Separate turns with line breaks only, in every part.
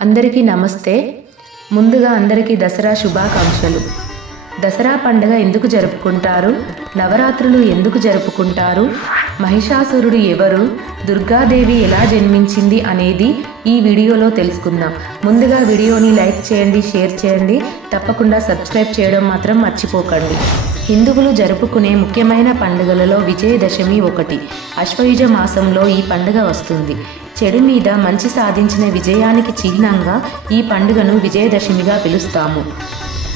అందరికీ నమస్తే. ముందుగా అందరికీ దసరా శుభాకాంక్షలు. దసరా పండుగ ఎందుకు జరుపుకుంటారు? నవరాత్రులు ఎందుకు జరుపుకుంటారు? మహిషాసురుడు ఎవరు? దుర్గాదేవి ఎలా జన్మించింది అనేది ఈ వీడియోలో తెలుసుకుందాం. ముందుగా వీడియోని లైక్ చేయండి షేర్ చేయండి. తప్పకుండా సబ్స్క్రైబ్ చేయడం మాత్రం మర్చిపోకండి. హిందువులు జరుపుకునే ముఖ్యమైన పండుగలలో విజయదశమి ఒకటి. అశ్వయుజ మాసంలో ఈ పండుగ వస్తుంది. చెడు మీద మంచి సాధించిన విజయానికి చిహ్నంగా ఈ పండుగను విజయదశమిగా పిలుస్తాము.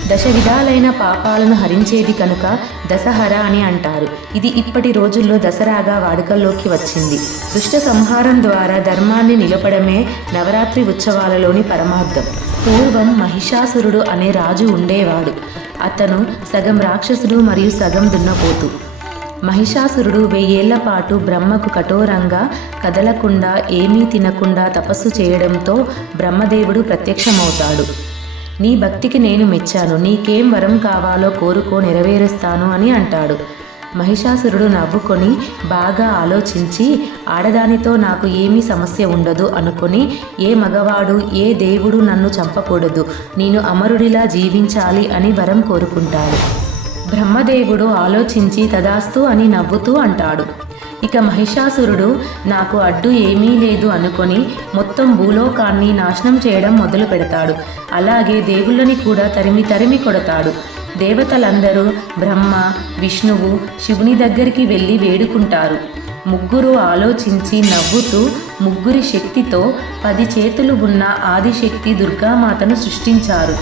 దశ విధాలైన పాపాలను హరించేది కనుక దశహర అని అంటారు. ఇది ఇప్పటి రోజుల్లో దసరాగా వాడుకల్లోకి వచ్చింది. దుష్ట సంహారం ద్వారా ధర్మాన్ని నిలపడమే నవరాత్రి ఉత్సవాలలోని పరమార్థం. పూర్వం మహిషాసురుడు అనే రాజు ఉండేవాడు. అతను సగం రాక్షసుడు మరియు సగం దున్నపోతు. మహిషాసురుడు వెయ్యేళ్ళ పాటు బ్రహ్మకు కఠోరంగా కదలకుండా ఏమీ తినకుండా తపస్సు చేయడంతో బ్రహ్మదేవుడు ప్రత్యక్షమవుతాడు. నీ భక్తికి నేను మెచ్చాను. నీకేం వరం కావాలో కోరుకో నెరవేరుస్తాను అని అంటాడు. మహిషాసురుడు నవ్వుకొని బాగా ఆలోచించి ఆడదానితో నాకు ఏమీ సమస్య ఉండదు అనుకొని ఏ మగవాడు ఏ దేవుడు నన్ను చంపకూడదు. నేను అమరుడిలా జీవించాలి అని వరం కోరుకుంటాడు. బ్రహ్మదేవుడు ఆలోచించి తదాస్తు అని నవ్వుతూ అంటాడు. ఇక మహిషాసురుడు నాకు అడ్డు ఏమీ లేదు అనుకొని మొత్తం భూలోకాన్ని నాశనం చేయడం మొదలు పెడతాడు. అలాగే దేవుళ్ళని కూడా తరిమి తరిమి కొడతాడు. దేవతలందరూ బ్రహ్మ విష్ణువు శివుని దగ్గరికి వెళ్ళి వేడుకుంటారు. ముగ్గురు ఆలోచించి నవ్వుతూ ముగ్గురి శక్తితో పది చేతులు ఉన్న ఆదిశక్తి దుర్గామాతను సృష్టించారు.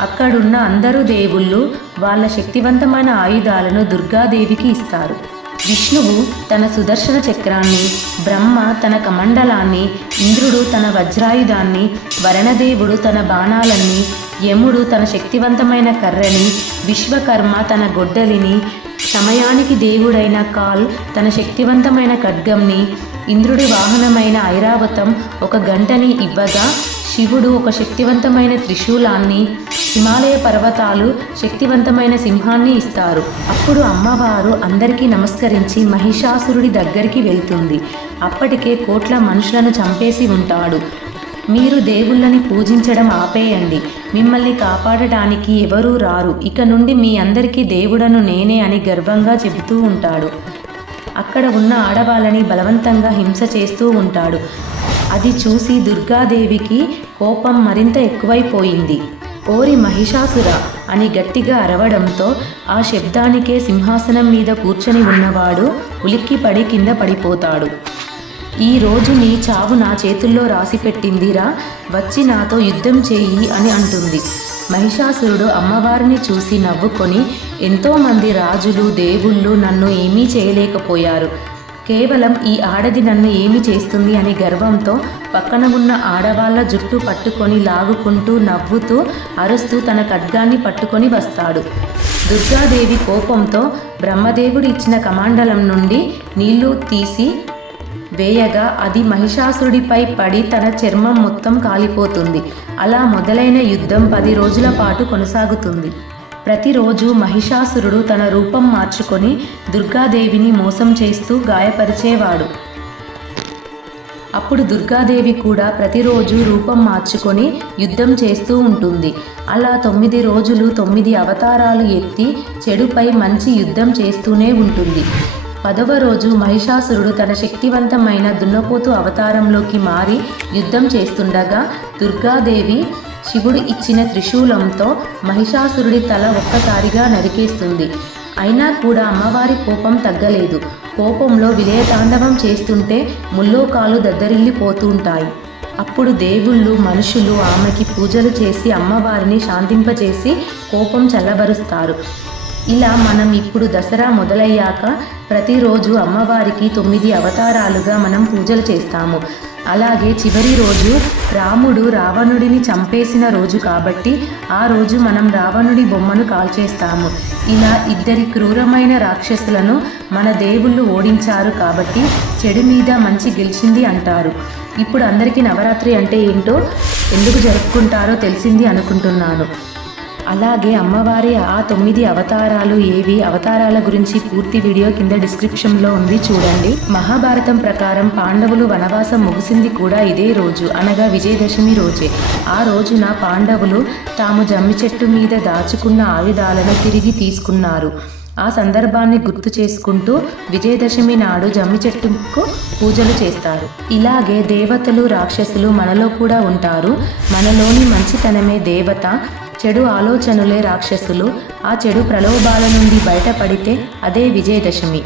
అక్కడున్న అందరు దేవుళ్ళు వాళ్ళ శక్తివంతమైన ఆయుధాలను దుర్గాదేవికి ఇస్తారు. విష్ణువు తన సుదర్శన చక్రాన్ని బ్రహ్మ తన కమండలాన్ని ఇంద్రుడు తన వజ్రాయుధాన్ని వరణదేవుడు తన బాణాలన్నీ యముడు తన శక్తివంతమైన కర్రని విశ్వకర్మ తన గొడ్డలిని సమయానికి దేవుడైన కాల్ తన శక్తివంతమైన ఖడ్గంని ఇంద్రుడి వాహనమైన ఐరావతం ఒక గంటని ఇవ్వగా శివుడు ఒక శక్తివంతమైన త్రిశూలాన్ని హిమాలయ పర్వతాలు శక్తివంతమైన సింహాన్ని ఇస్తారు. అప్పుడు అమ్మవారు అందరికీ నమస్కరించి మహిషాసురుడి దగ్గరికి వెళ్తుంది. అప్పటికే కోట్ల మనుషులను చంపేసి ఉంటాడు. మీరు దేవుళ్ళని పూజించడం ఆపేయండి. మిమ్మల్ని కాపాడటానికి ఎవరూ రారు. ఇక నుండి మీ అందరికీ దేవుడను నేనే అని గర్వంగా చెబుతూ ఉంటాడు. అక్కడ ఉన్న ఆడవాళ్ళని బలవంతంగా హింస చేస్తూ ఉంటాడు. అది చూసి దుర్గాదేవికి కోపం మరింత ఎక్కువైపోయింది. ఓరి మహిషాసుర! అని గట్టిగా అరవడంతో ఆ శబ్దానికే సింహాసనం మీద కూర్చొని ఉన్నవాడు ఉలిక్కిపడి కింద పడిపోతాడు. ఈ రోజు నీ చావు నా చేతుల్లో రాసిపెట్టిందిరా వచ్చి నాతో యుద్ధం చేయి అని అంటుంది. మహిషాసురుడు అమ్మవారిని చూసి నవ్వుకొని ఎంతోమంది రాజులు దేవుళ్ళు నన్ను ఏమీ చేయలేకపోయారు. కేవలం ఈ ఆడది నన్ను ఏమి చేస్తుంది అని గర్వంతో పక్కన ఉన్న ఆడవాళ్ళ జుట్టు పట్టుకొని లాగుకుంటూ నవ్వుతూ అరుస్తూ తన ఖడ్గాన్ని పట్టుకొని వస్తాడు. దుర్గాదేవి కోపంతో బ్రహ్మదేవుడు ఇచ్చిన కమాండలం నుండి నీళ్ళు తీసి వేయగా అది మహిషాసురుడిపై పడి తన చర్మం మొత్తం కాలిపోతుంది. అలా మొదలైన యుద్ధం పది రోజుల పాటు కొనసాగుతుంది. ప్రతిరోజు మహిషాసురుడు తన రూపం మార్చుకొని దుర్గాదేవిని మోసం చేస్తూ గాయపరిచేవాడు. అప్పుడు దుర్గాదేవి కూడా ప్రతిరోజు రూపం మార్చుకొని యుద్ధం చేస్తూ ఉంటుంది. అలా తొమ్మిది రోజులు తొమ్మిది అవతారాలు ఎత్తి చెడుపై మంచి యుద్ధం చేస్తూనే ఉంటుంది. పదవ రోజు మహిషాసురుడు తన శక్తివంతమైన దున్నపోతు అవతారంలోకి మారి యుద్ధం చేస్తుండగా దుర్గాదేవి శివుడు ఇచ్చిన త్రిశూలంతో మహిషాసురుడి తల ఒక్కసారిగా నరికేస్తుంది. అయినా కూడా అమ్మవారి కోపం తగ్గలేదు. కోపంలో విలయతాండవం చేస్తుంటే ముల్లోకాలు దద్దరిల్లిపోతుంటాయి. అప్పుడు దేవుళ్ళు మనుషులు ఆమెకి పూజలు చేసి అమ్మవారిని శాంతింపచేసి కోపం చల్లబరుస్తారు. ఇలా మనం ఇప్పుడు దసరా మొదలయ్యాక ప్రతిరోజు అమ్మవారికి తొమ్మిది అవతారాలుగా మనం పూజలు చేస్తాము. అలాగే చివరి రోజు రాముడు రావణుడిని చంపేసిన రోజు కాబట్టి ఆ రోజు మనం రావణుడి బొమ్మను కాల్చేస్తాము. ఇలా ఇద్దరి క్రూరమైన రాక్షసులను మన దేవుళ్ళు ఓడించారు కాబట్టి చెడు మీద మంచి గెలిచింది అంటారు. ఇప్పుడు అందరికీ నవరాత్రి అంటే ఏంటో ఎందుకు జరుపుకుంటారో తెలిసింది అనుకుంటున్నాను. అలాగే అమ్మవారి ఆ తొమ్మిది అవతారాలు ఏవి? అవతారాల గురించి పూర్తి వీడియో కింద డిస్క్రిప్షన్లో ఉంది చూడండి. మహాభారతం ప్రకారం పాండవులు వనవాసం ముగిసింది కూడా ఇదే రోజు. అనగా విజయదశమి రోజే. ఆ రోజున పాండవులు తాము జమ్మి చెట్టు మీద దాచుకున్న ఆయుధాలను తిరిగి తీసుకున్నారు. ఆ సందర్భాన్ని గుర్తు చేసుకుంటూ విజయదశమి నాడు జమ్మి చెట్టుకు పూజలు చేస్తారు. ఇలాగే దేవతలు రాక్షసులు మనలో కూడా ఉంటారు. మనలోని మంచితనమే దేవత. చెడు ఆలోచనలే రాక్షసులు ఆ చెడు ప్రలోభాల నుండి బయటపడితే అదే విజయదశమి.